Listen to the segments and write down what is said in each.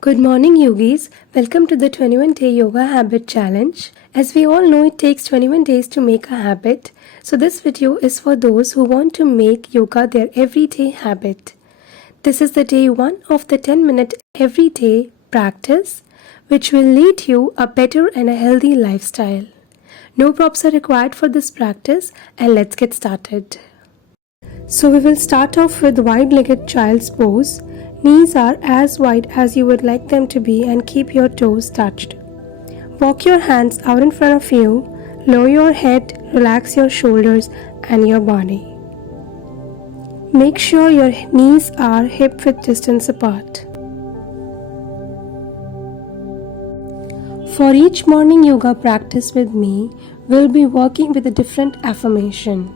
Good morning, yogis. Welcome to the 21 Day Yoga Habit Challenge. As we all know, it takes 21 days to make a habit. So, this video is for those who want to make yoga their everyday habit. This is the day 1 of the 10-minute everyday practice, which will lead you a better and a healthy lifestyle. No props are required for this practice, and let's get started. So, we will start off with wide-legged child's pose. Knees are as wide as you would like them to be and keep your toes touched. Walk your hands out in front of you, lower your head, relax your shoulders and your body. Make sure your knees are hip-width distance apart. For each morning yoga practice with me, we'll be working with a different affirmation.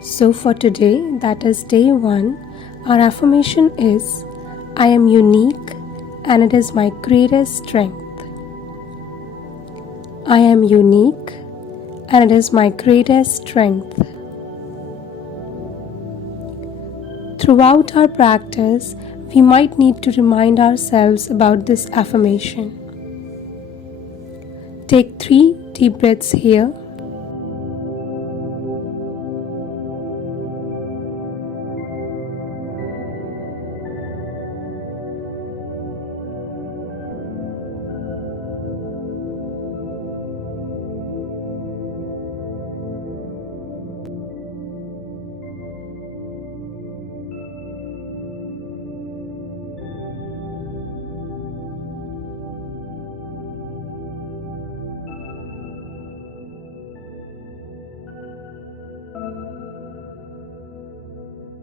So for today, that is day 1, our affirmation is, I am unique and it is my greatest strength. I am unique and it is my greatest strength. Throughout our practice, we might need to remind ourselves about this affirmation. Take 3 deep breaths here.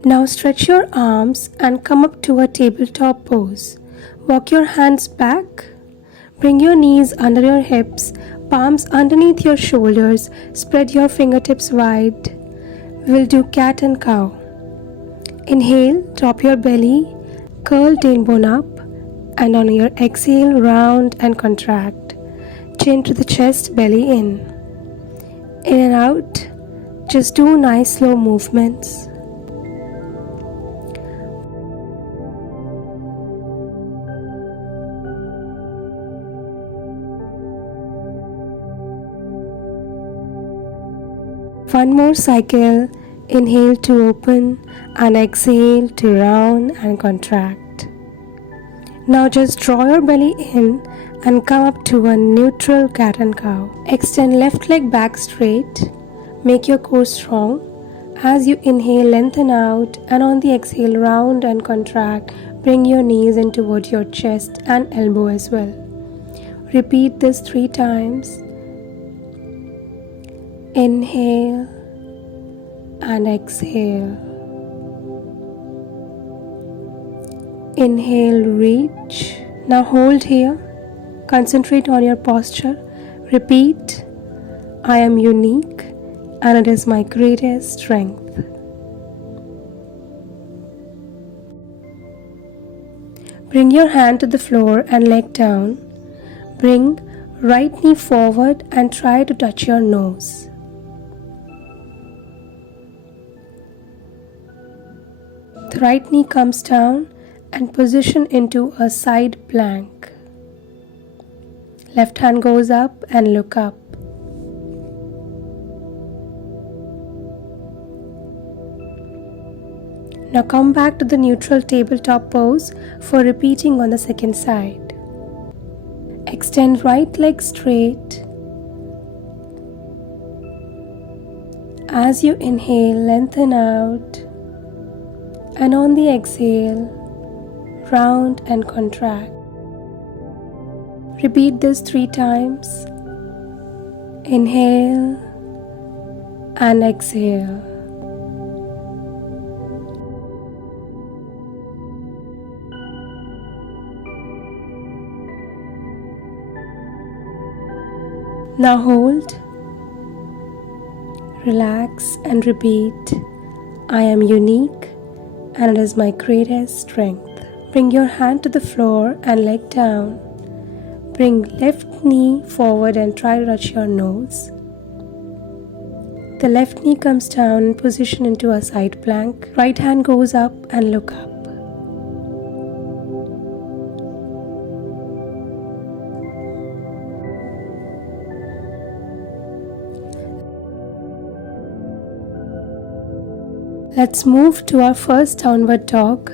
Now stretch your arms and come up to a tabletop pose. Walk your hands back. Bring your knees under your hips, palms underneath your shoulders, spread your fingertips wide. We will do cat and cow. Inhale, drop your belly, curl tailbone up, and on your exhale, round and contract. Chin to the chest, belly in. In and out, just do nice slow movements. One more cycle, inhale to open and exhale to round and contract. Now just draw your belly in and come up to a neutral cat and cow. Extend left leg back straight, make your core strong. As you inhale, lengthen out and on the exhale, round and contract. Bring your knees in toward your chest and elbow as well. Repeat this 3 times. Inhale and exhale. Inhale, reach. Now hold here. Concentrate on your posture. Repeat, I am unique and it is my greatest strength. Bring your hand to the floor and leg down. Bring right knee forward and try to touch your nose. The right knee comes down and position into a side plank. Left hand goes up and look up. Now come back to the neutral tabletop pose for repeating on the second side. Extend right leg straight. As you inhale, lengthen out. And on the exhale, round and contract. Repeat this 3 times. Inhale and exhale. Now hold, relax and repeat, I am unique and it is my greatest strength. Bring your hand to the floor and leg down. Bring left knee forward and try to touch your nose. The left knee comes down and position into a side plank. Right hand goes up and look up. Let's move to our first downward dog.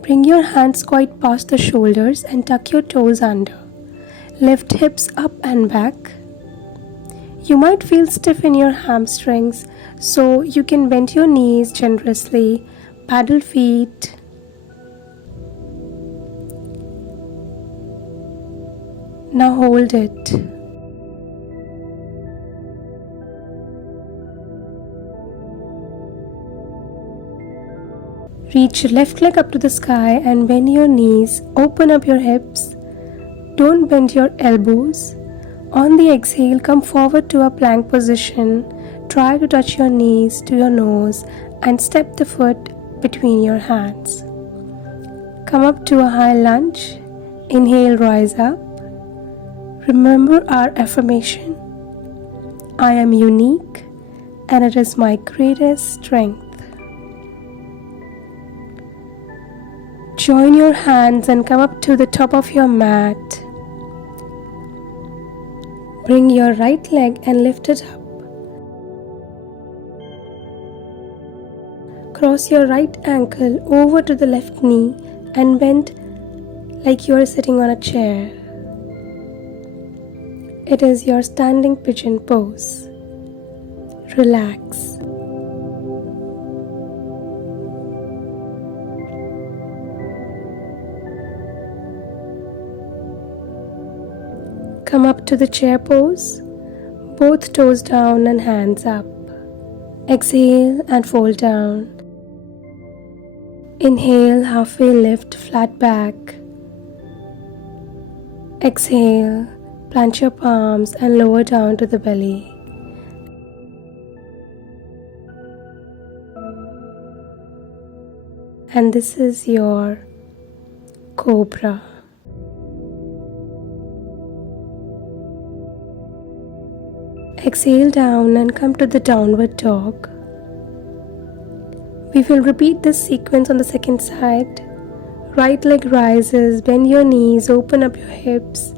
Bring your hands quite past the shoulders and tuck your toes under. Lift hips up and back. You might feel stiff in your hamstrings, so you can bend your knees generously, paddle feet. Now hold it. Reach your left leg up to the sky and bend your knees. Open up your hips. Don't bend your elbows. On the exhale, come forward to a plank position. Try to touch your knees to your nose and step the foot between your hands. Come up to a high lunge. Inhale, rise up. Remember our affirmation. I am unique and it is my greatest strength. Join your hands and come up to the top of your mat. Bring your right leg and lift it up. Cross your right ankle over to the left knee and bend like you are sitting on a chair. It is your standing pigeon pose. Relax. Come up to the chair pose, both toes down and hands up. Exhale and fold down. Inhale, halfway lift, flat back. Exhale, plant your palms and lower down to the belly. And this is your cobra. Exhale down and come to the downward dog. We will repeat this sequence on the second side. Right leg rises, bend your knees, open up your hips.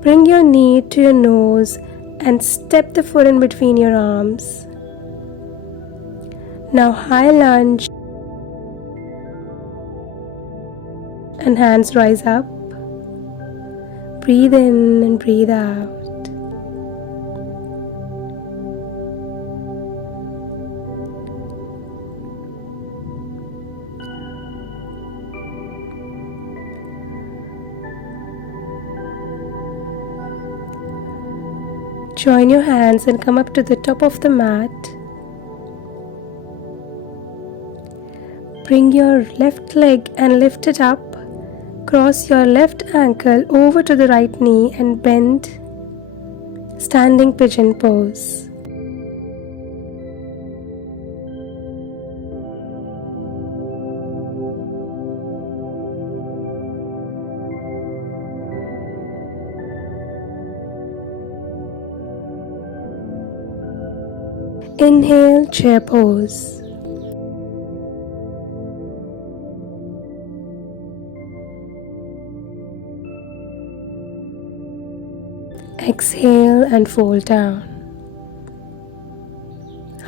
Bring your knee to your nose and step the foot in between your arms. Now high lunge and hands rise up. Breathe in and breathe out. Join your hands and come up to the top of the mat. Bring your left leg and lift it up. Cross your left ankle over to the right knee and bend. Standing pigeon pose. Inhale, chair pose. Exhale and fold down.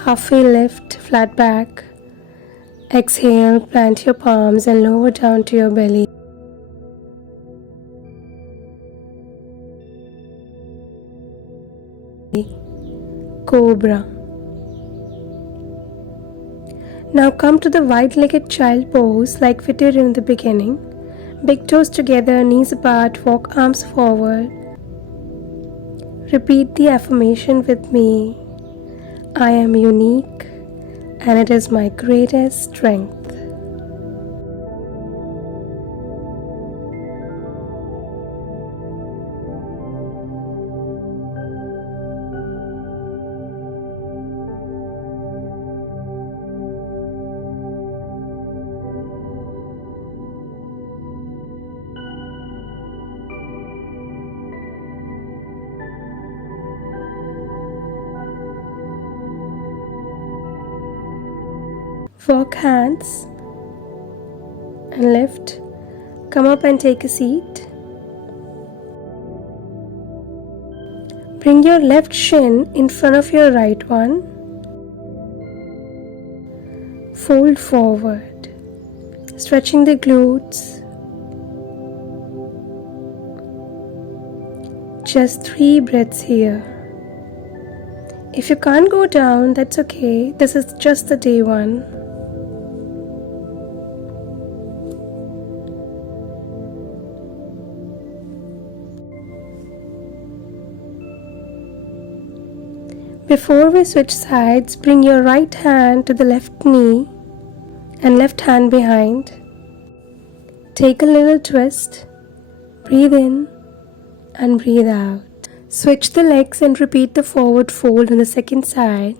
Halfway lift, flat back. Exhale, plant your palms and lower down to your belly. Cobra. Now come to the wide-legged child pose like we did in the beginning. Big toes together, knees apart, walk arms forward. Repeat the affirmation with me. I am unique and it is my greatest strength. Walk hands and lift. Come up and take a seat. Bring your left shin in front of your right one. fold forward, stretching the glutes. Just 3 breaths here. If you can't go down, that's okay. This is just the day 1. Before we switch sides, bring your right hand to the left knee and left hand behind. Take a little twist. Breathe in and breathe out. Switch the legs and repeat the forward fold on the second side.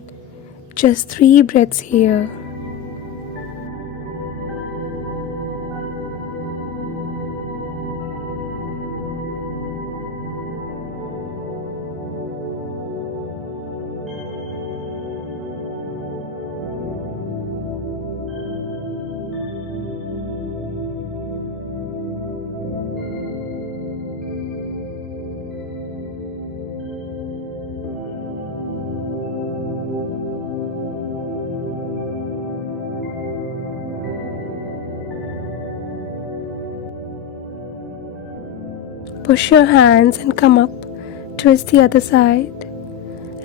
Just 3 breaths here. Push your hands and come up. Twist the other side.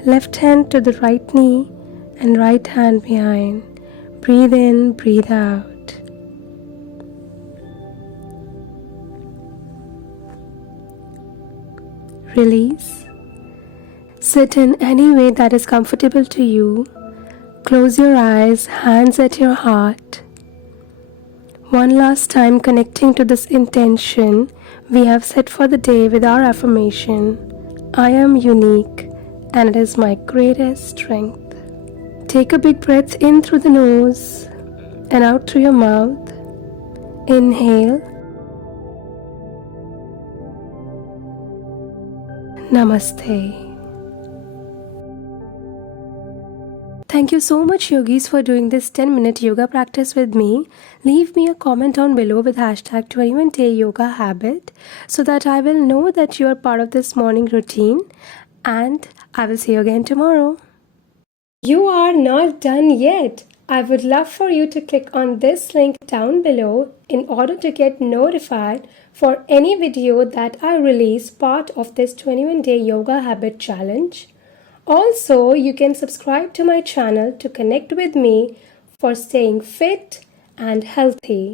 Left hand to the right knee and right hand behind. Breathe in, breathe out. Release. Sit in any way that is comfortable to you. Close your eyes, hands at your heart. One last time, connecting to this intention we have set for the day with our affirmation. I am unique and it is my greatest strength. Take a big breath in through the nose and out through your mouth. Inhale. Namaste. Thank you so much, yogis, for doing this 10-minute yoga practice with me. Leave me a comment down below with hashtag 21day yoga habit so that I will know that you are part of this morning routine, and I will see you again tomorrow. You are not done yet. I would love for you to click on this link down below in order to get notified for any video that I release part of this 21-day yoga habit challenge. Also, you can subscribe to my channel to connect with me for staying fit and healthy.